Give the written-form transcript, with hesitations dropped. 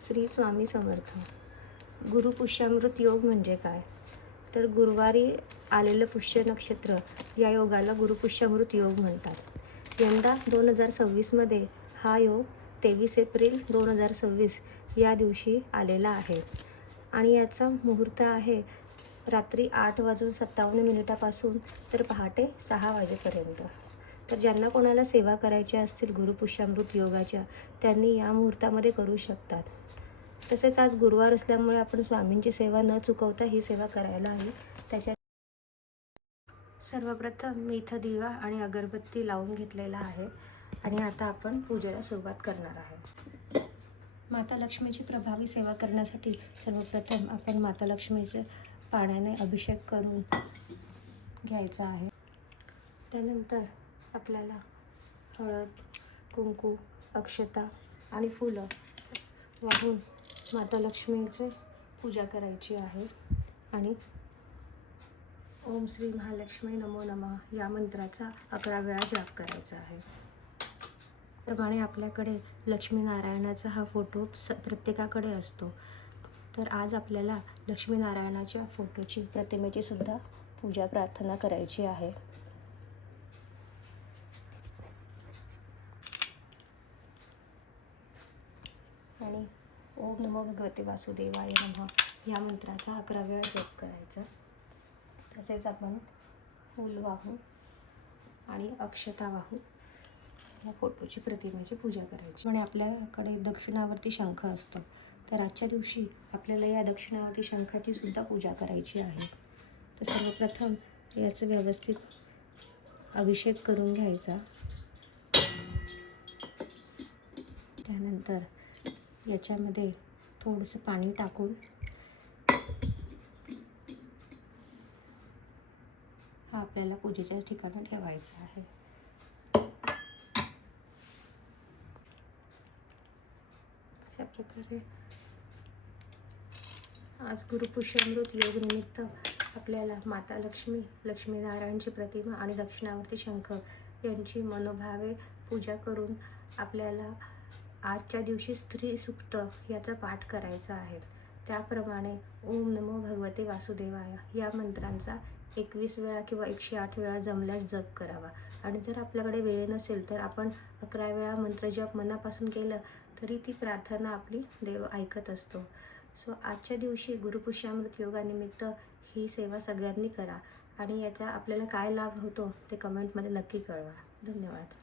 श्री स्वामी समर्थ. गुरुपुष्यामृत योग म्हणजे काय? तर गुरुवारी आलेलं पुष्य नक्षत्र या योगाला गुरुपुष्यामृत योग म्हणतात. यंदा 2026मध्ये हा योग 23 एप्रिल 2026 या दिवशी आलेला आहे आणि याचा मुहूर्त आहे रात्री 8:57 तर पहाटे 6 वाजेपर्यंत. तर ज्यांना कोणाला सेवा करायच्या असतील गुरुपुष्यामृत योगाच्या, त्यांनी या मुहूर्तामध्ये करू शकतात. तसेच आज गुरुवार असल्यामुळे आपण स्वामींची सेवा न चुकवता ही सेवा करायला हवी. त्याच्यात सर्वप्रथम मी इथं दिवा आणि अगरबत्ती लावून घेतलेला आहे आणि आता आपण पूजेला सुरुवात करणार आहे. माता लक्ष्मीची प्रभावी सेवा करण्यासाठी सर्वप्रथम आपण माता लक्ष्मीचे पाण्याने अभिषेक करून घ्यायचा आहे. त्यानंतर आपल्याला हळद, कुंकू, अक्षता आणि फुलं वाहून माता लक्ष्मीचे पूजा करायची आहे आणि ओम श्री महालक्ष्मी नमो नमः या मंत्राचा 11 वेळा जाप करायचा आहे. प्रमाणे आपल्याकडे लक्ष्मीनारायणाचा हा फोटो प्रत्येकाकडे असतो. तर आज आपल्याला लक्ष्मीनारायणाच्या फोटोची, प्रतिमेची सुद्धा पूजा प्रार्थना करायची आहे. आणि ओम नमो भगवते वासुदेवाय नमः या मंत्राचा 11 वेळा जप करायचा. तसेच आपण फूल वाहून आणि अक्षता वाहून या फोटोची, प्रतिमेची पूजा करायची. आणि आपल्याकडे दक्षिणावर्ती शंख असतो, तर आजच्या दिवशी आपल्याला या दक्षिणावर्ती शंखाची सुद्धा पूजा करायची आहे. तर सर्वप्रथम याचं व्यवस्थित अभिषेक करून घ्यायचा. त्यानंतर याच्यामध्ये थोडंसं पाणी टाकून हा आपल्याला पूजेच्या ठिकाणी ठेवायचा आहे. अशा प्रकारे आज गुरुपुष्यामृत योग निमित्त आपल्याला माता लक्ष्मी, लक्ष्मीनारायणची प्रतिमा आणि दक्षिणावर्ती शंख यांची मनोभावे पूजा करून आपल्याला आजच्या दिवशी स्त्री सूक्त याचा पाठ करायचा आहे. त्याप्रमाणे ओम नमो भगवते वासुदेवाय या मंत्रांचा 21 वेळा किंवा 108 वेळा जमल्यास जप करावा. आणि जर आपल्याकडे वेळ नसेल तर आपण 11 वेळा मंत्रजप मनापासून केलं तरी ती प्रार्थना आपली देव ऐकत असतो. सो आजच्या दिवशी गुरुपुष्यामृत योगानिमित्त ही सेवा सगळ्यांनी करा आणि याचा आपल्याला काय लाभ होतो ते कमेंटमध्ये नक्की कळवा. धन्यवाद.